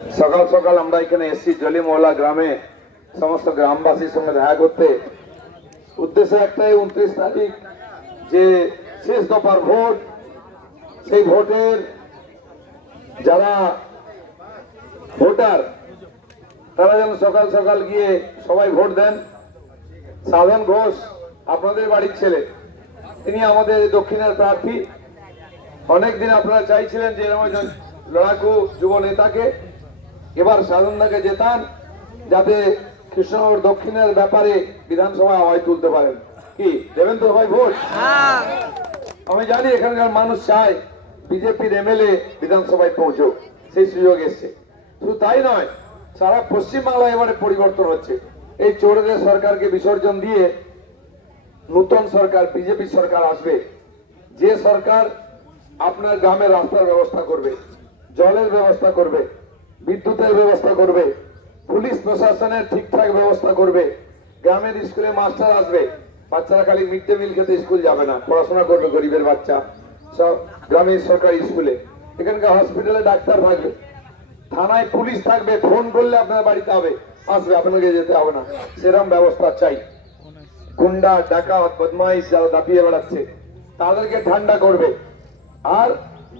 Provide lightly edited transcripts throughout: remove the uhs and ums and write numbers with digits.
সকাল সকাল আমরা এখানে এসেছি জলিমহলা গ্রামে সমস্ত গ্রামবাসীর সঙ্গে দেখা করতে। উদ্দেশ্য একটাই, 29 তারিখ যে শেষ দফার ভোট, সেই ভোটের যারা ভোটার তারা যেন সকাল সকাল গিয়ে সবাই ভোট দেন। সাধন ঘোষ আপনাদের বাড়ির ছেলে, তিনি আমাদের দক্ষিণের প্রার্থী। অনেকদিন আপনারা চাইছিলেন যে এরকম একজন লড়াকু যুব নেতাকে এবার সাধনদাকে জেতান, যাতে কৃষ্ণনগর দক্ষিণের ব্যাপারে বিধানসভায় আওয়াজ তুলতে পারেন। কি দেবেন তো ভাই ভোট? আমি জানি এখানকার মানুষ চায় বিজেপির এমএলএ বিধানসভায় পৌঁছুক, সেই সুযোগ এসছে। শুধু তাই নয়, সারা পশ্চিমবাংলায় এবারে পরিবর্তন হচ্ছে। এই চোরেদের সরকারকে বিসর্জন দিয়ে নতুন সরকার, বিজেপি সরকার আসবে। যে সরকার আপনার গ্রামে রাস্তার ব্যবস্থা করবে, জলের ব্যবস্থা করবে, বিদ্যুতের ব্যবস্থা করবে, পুলিশ প্রশাসনের ঠিকঠাক ব্যবস্থা করবে, গ্রামের স্কুলে মাস্টার আসবে, বাচ্চারা খালি মিড ডে মিল খেতে স্কুল যাবে না, পড়াশোনা করবে গরিবের বাচ্চা সব গ্রামের সরকারি স্কুলে। এখানকার হসপিটালে ডাক্তার থাকবে, থানায় পুলিশ থাকবে, ফোন করলে আপনার বাড়িতে আসবে, আপনাকে যেতে হবে না। সেরকম ব্যবস্থা চাই। গুন্ডা ডাকাত বদমাইশ যারা দাপিয়ে বেড়াচ্ছে তাদেরকে ঠান্ডা করবে। আর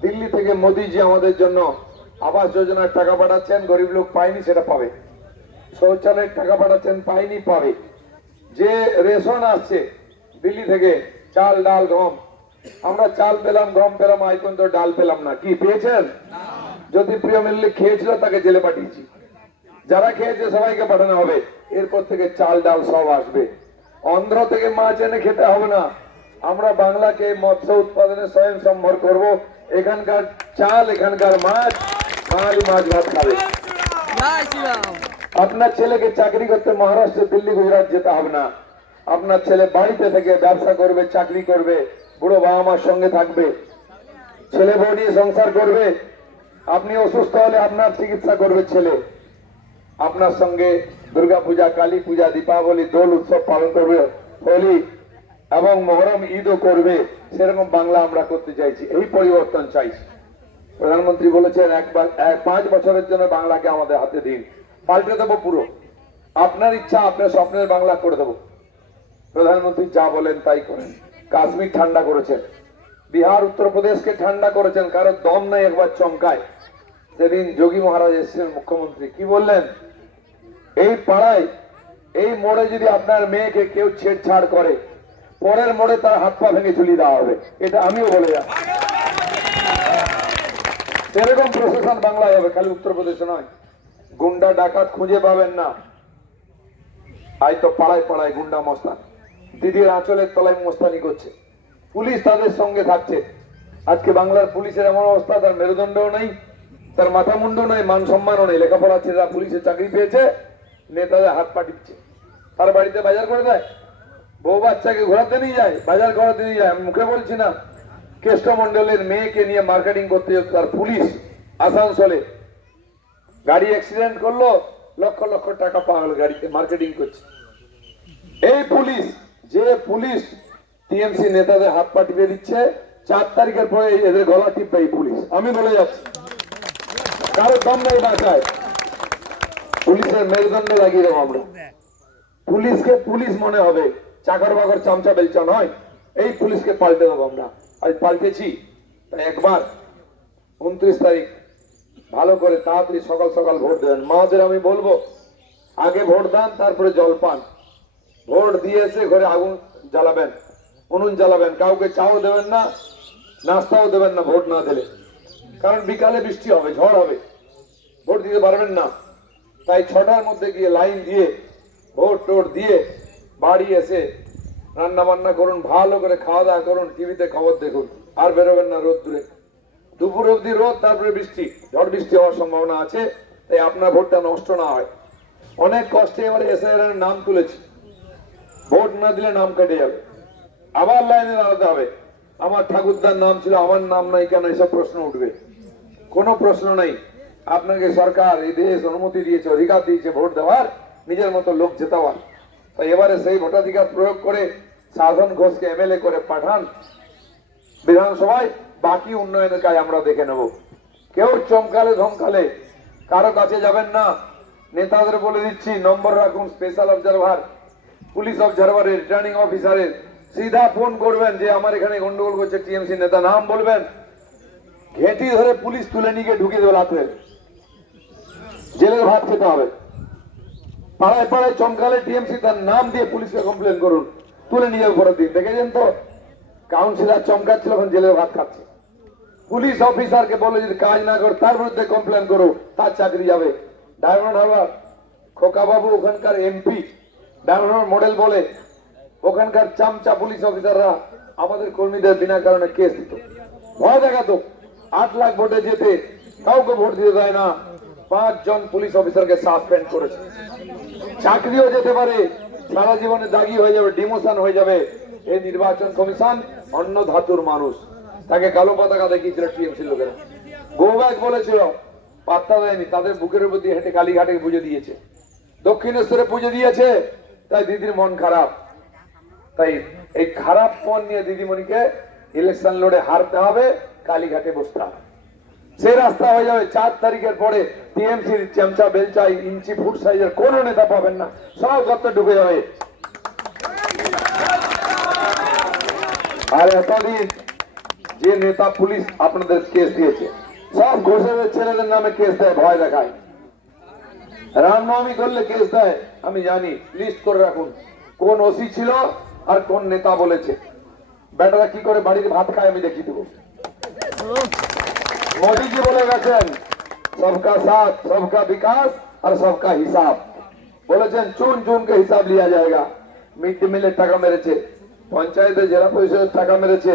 দিল্লি থেকে মোদিজি আমাদের জন্য আবাস যোজনার টাকা পাঠাচ্ছেন, গরিব লোক পায়নি সেটা পাবে। শৌচালয়ের টাকা পাঠাচ্ছেন, পায়নি পাবে। যে রেশন আসছে দিল্লি থেকে, চাল ডাল গম, আমরা চাল পেলাম, গম পেলাম, আজ পর্যন্ত ডাল পেলাম না। কি পেয়েছেন? যদি প্রিয় মিল্লি খেয়েছিল তাকে জেলে পাঠিয়েছি, যারা খেয়েছে সবাইকে পাঠানো হবে। এরপর থেকে চাল ডাল সব আসবে। অন্ধ্র থেকে মাছ এনে খেতে হবে না। আমরা বাংলাকে মৎস্য উৎপাদনে স্বয়ংসম্বর করব। এখানকার চাল, এখানকার মাছ, বাঙালি মাছ ভাত খাবে। আপনার ছেলেকে চাকরি করতে মহারাষ্ট্র, দিল্লি, গুজরাট যেতে হবে না। আপনার ছেলে বাড়িতে থেকে ব্যবসা করবে, চাকরি করবে, বুড়ো বাবা মার সঙ্গে থাকবে, ছেলে বউ নিয়ে সংসার করবে। আপনি অসুস্থ হলে আপনার চিকিৎসা করবে ছেলে, আপনার সঙ্গে দুর্গা পূজা, কালী পূজা, দীপাবলি, দোল উৎসব পালন করবে, হোলি এবং মহরম ঈদও করবে। সেরকম বাংলা আমরা করতে চাইছি, এই পরিবর্তন চাইছি। প্রধানমন্ত্রী বলেছেন 5 বছরের জন্য বাংলাকে আমাদের হাতে দিন, পাল্টে দেবো পুরো। আপনার ইচ্ছা, আপনার স্বপ্নের বাংলা করে দেবো। প্রধানমন্ত্রী যা বলেন তাই করেন। কাশ্মীর ঠান্ডা করেছেন, বিহার উত্তরপ্রদেশকে ঠান্ডা করেছেন, কারো দম নাই একবার চমকায়। সেদিন যোগী মহারাজ এসেছিলেন, মুখ্যমন্ত্রী কি বললেন? এই পাড়ায়, এই মোড়ে যদি আপনার মেয়েকে কেউ ছেড়ছাড় করে, পরের মোড়ে তার হাত পা ভেঙে ঝুলিয়ে দেওয়া হবে। এটা আমিও বলে যাচ্ছি। সেরকম প্রশাসন বাংলায় হবে, খালি উত্তরপ্রদেশে নয়। গুন্ডা ডাকাত খুঁজে পাবেন না। আজ তো পাড়ায় পাড়ায় গুন্ডা মস্তান, দিদির আঁচলের তলায় মস্তানি করছে, পুলিশ তাদের সঙ্গে থাকছে। আজকে বাংলার পুলিশের এমন অবস্থা, তার মেরুদণ্ডও নেই, তার মাথা মুন্ডও নেই, মান সম্মানও নেই। লেখাপড়া ছেলেরা পুলিশের চাকরি পেয়েছে, নেতাদের হাত পা টিপছে। তার বাড়িতে বাজার করে দেয়, বউ বাচ্চাকে ঘোরাতে নিয়ে যায়, বাজার করাতে নিয়ে যায়। আমি মুখে বলছি না, কেষ্টমন্ডলের মেয়েকে নিয়ে মার্কেটিং করতে যেত তার পুলিশ আসানসোলে, গাড়ি অ্যাক্সিডেন্ট করলো, লক্ষ লক্ষ টাকা পাওয়া গেল, গাড়িতে মার্কেটিং করছে। এই পুলিশ, যে পুলিশ টিএমসি নেতাদের হাত পা টিপে দিচ্ছে, 4 তারিখের পরে এদের গলা টিপবে এই পুলিশ। আমি বলে যাচ্ছি, কারো দম নেই বাঁচায়। পুলিশের মেরুদণ্ড লাগিয়ে দেবো আমরা। পুলিশকে পুলিশ মনে হবে, চাকর বাকর চামচা বেলচা নয়। এই পুলিশকে পাল্টে দেবো আমরা। আজ পাল্টেছি, তাই একবার 29 তারিখ ভালো করে তাড়াতাড়ি সকাল সকাল ভোট দেবেন। মাদের আমি বলবো, আগে ভোট দেন, তারপরে জল পান। ভোট দিয়ে এসে ঘরে আগুন জ্বালাবেন, উনুন জ্বালাবেন, কাউকে চাও দেবেন না, নাস্তাও দেবেন না ভোট না দিলে। কারণ বিকালে বৃষ্টি হবে, ঝড় হবে, ভোট দিতে পারবেন না। তাই 6টার মধ্যে গিয়ে লাইন দিয়ে ভোট টোট দিয়ে বাড়ি এসে রান্না বান্না করুন, ভালো করে খাওয়া দাওয়া করুন, টিভিতে খবর দেখুন, আর বেরোবেন না রোদ দূরে। দুপুর অব্দি রোদ, তারপরে বৃষ্টি, ঝড় বৃষ্টি হওয়ার সম্ভাবনা আছে। তাই আপনার ভোটটা নষ্ট না হয়। অনেক কষ্টে এবারে এসআইআর নাম তুলেছি, ভোট না দিলে নাম কেটে যাবে, আবার লাইনে দাঁড়াতে হবে। আমার ঠাকুরদার নাম ছিল, আমার নাম নাই কেন, এসব প্রশ্ন উঠবে। কোনো প্রশ্ন নাই। আপনাকে সরকার, এই দেশ অনুমতি দিয়েছে, অধিকার দিয়েছে ভোট দেওয়ার, নিজের মতো লোক জেতাবার। তাই এবারে সেই ভোটাধিকার প্রয়োগ করে সাধন ঘোষকে এমএলএ করে পাঠান বিধানসভায়। বাকি উন্নয়নের কাজ আমরা দেখে নেব। কেউ চমকালে ধমকালে কারো কাছে যাবেন না। নেতাদের বলে দিচ্ছি, নম্বর রাখুন স্পেশাল অবজারভার, পুলিশ অবজারভারের, রিটার্নিং অফিসারের। সিধা ফোন করবেন যে আমার এখানে গন্ডগোল করছে টিএমসি নেতা, নাম বলবেন, ঘেঁটি ধরে পুলিশ তুলে নিয়ে গিয়ে ঢুকিয়ে দেবে রাত্রে, জেলের ভাত খেতে হবে। পাড়ায় পাড়ায় চমকালে টিএমসি তার নাম দিয়ে পুলিশকে কমপ্লেন করুন, তুলে নিয়ে যাবে পরের দিন। দেখেছেন তো, কাউন্সিলর চমকাচ্ছিল, এখন জেলের ভাত খাচ্ছে। পুলিশ অফিসারকে বলে যদি কাজ না করে তার বিরুদ্ধে কমপ্লেন করো, তার চাকরি যাবে। ডায়মন্ড হারবার খোকাবাবু ওখানকার এমপি, ডায়মন্ড হারবার মডেল বলে, ওখানকার চামচা পুলিশ অফিসাররা আমাদের কর্মীদের বিনা কারণে কেস দিত, ভয় দেখাতো। 8 লাখ ভোটে যেতে কাউকে ভোট দিতে দেয় না। 5 জন পুলিশ অফিসারকে সাসপেন্ড করেছে। চাকরিও যেতে পারে, সারা জীবনে দাগি হয়ে যাবে, ডিমোশন হয়ে যাবে। এই নির্বাচন কমিশন অন্য ধাতুর মানুষ, তাকে কালো পতাকা দেখিয়েছিল টিএমসি লোকেরা। গোব্যাক বলেছিল, পাত্তা দেয়নি, তাদের বুকের উপর দিয়ে হেঁটে কালীঘাটে পুজো দিয়েছে, দক্ষিণেশ্বরে পুজো দিয়েছে। তাই দিদির মন খারাপ। তাই এই খারাপ মন নিয়ে দিদিমণিকে ইলেকশন লড়ে হারতে হবে, কালীঘাটে বসতে হবে। সেই রাস্তা হয়ে যাবে 4 তারিখের পরে। টিএমসির চামচা বেলচা ইঞ্চি ফুট সাইজের কোন নেতা পাবেন না, সব গর্তে ঢুকে যাবে। আর এতদিন যে নেতা পুলিশ আপনাদের কেস দিয়েছে, সব ঘোষের ছেলেদের নামে কেস দেয়, ভয় দেখায়। রামনবমী করলে কেস দেয়, আমি জানি, লিস্ট করে রাখুন কোন ওসি ছিল আর কোন নেতা বলেছে। বেটারা কি করে বাড়ির ভাত খায় আমি দেখিয়ে দেবো। মোদীজি বলে গেছেন সবকা সাথ, সবকা বিকাশ আর সবকা হিসাব। বলেছেন চুন চুনকে হিসাব লিয়া যায়গা। মিড ডে মিলের টাকা মেরেছে, পঞ্চায়েতের জেলা পরিষদের টাকা মেরেছে,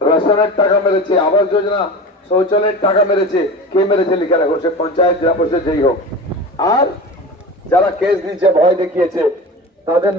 রেশনের টাকা মেরেছে, আবাস যোজনা শৌচালয়ের টাকা মেরেছে। কে মেরেছে লিখে রাখো, সে পঞ্চায়েত জেলা পরিষদ যেই হোক। আর যারা কেস দিচ্ছে, ভয় দেখিয়েছে, তাদের